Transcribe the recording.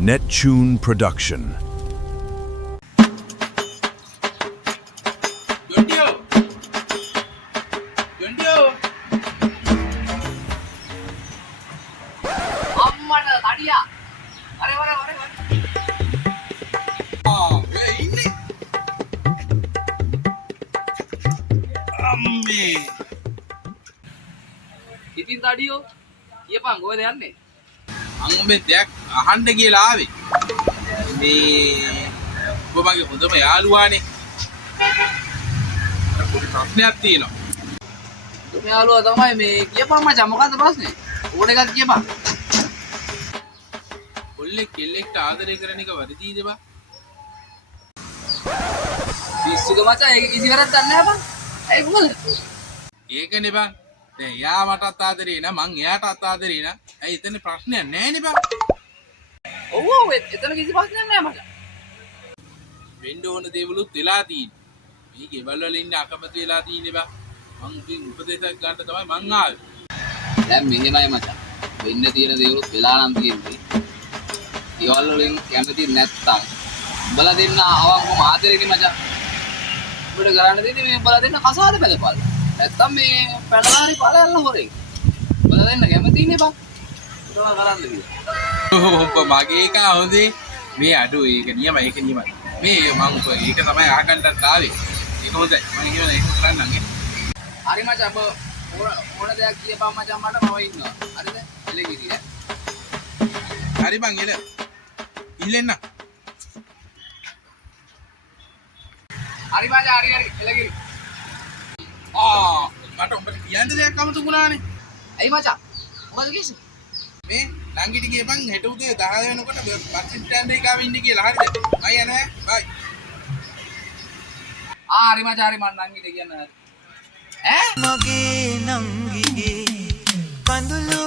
Nettune Production. ඉතින් තඩියෝ කියපන් කොහෙද යන්නේ? මම මේ දෙයක් අහන්න කියලා ආවේ. මේ ඔබ මගේ හොඳම යාළුවානේ. පොඩි ප්‍රශ්නයක් තියෙනවා. මේ යාළුවා තමයි මේ කියපන් මචං මොකද්ද ප්‍රශ්නේ? ඕන එකක් කියපන්. කොල්ලෙක් කෙල්ලෙක්ට ආදරය කරන එක වැරදිද බා? පිස්සුද මචං ඒක කිසි වැරද්දක් නැහැ බං. ඒක මොකද? ඒකනේ බං. දැන් යා මටත් ආදරේ නා මං එයාටත් ආදරේ නා. ඇයි එතන ප්‍රශ්නයක් නැහැනේ බං. ඔව් ඔව් එතන කිසි ප්‍රශ්නයක් නැහැ මචං. වෙන්න ඕන දේවලුත් වෙලා තියෙන්නේ. මේ ගෙවල් වල ඉන්න අකමැති වෙලා තියෙන්නේ බං. මං ඉතින් උපදේශයක් ගන්න තමයි මං ආවේ. දැන් මෙහෙමයි මචං. වෙන්න තියෙන දේවලුත් වෙලා නම් තියෙන්නේ. ගෙවල් වලින් කැමති නැත්තම් උඹලා දෙන්න අවංකවම ආදරේනේ මචං. උඹට කරන්න දෙන්නේ මේ උඹලා දෙන්න කසාද බැලපල්. නැත්තම් මේ පැනලාරි පාලයල්ල හොරේ. උඹලා දෙන්න කැමතිනේ බං. උඹලා කරන්න කියලා. ඔබ මගේ එක හොඳේ. මේ අඩු ඒක නියමයි ඒක නියමයි. මේ මං ඒක තමයි අහගන්නත් ආවේ. ඒක හොඳයි. මම කියන ඒක කරන්නම් ඈ. හරි මචං ඔබ ඕන දෙයක් කියපන් මචං මට මම ඉන්නවා. හරිද? එළගිරි ඈ. හරි බං එළ. ඉල්ලෙන්න. හරි මචං හරි එළගිරි. මට උඹට කියන්න දෙයක් අමතක වුණානේ. ඇයි මචං? මොකද කිව්සේ? මේ ළඟිට ගියපන් හෙට උදේ 10 වෙනකොට බස් ස්ටෑන්ඩ් එකේ ආව ඉන්න කියලා හරිද? බයි යනවා බයි. හරි මචං හරි මං නංගිට කියන්න හරි. ඈ මගේ නංගිගේ කඳුළු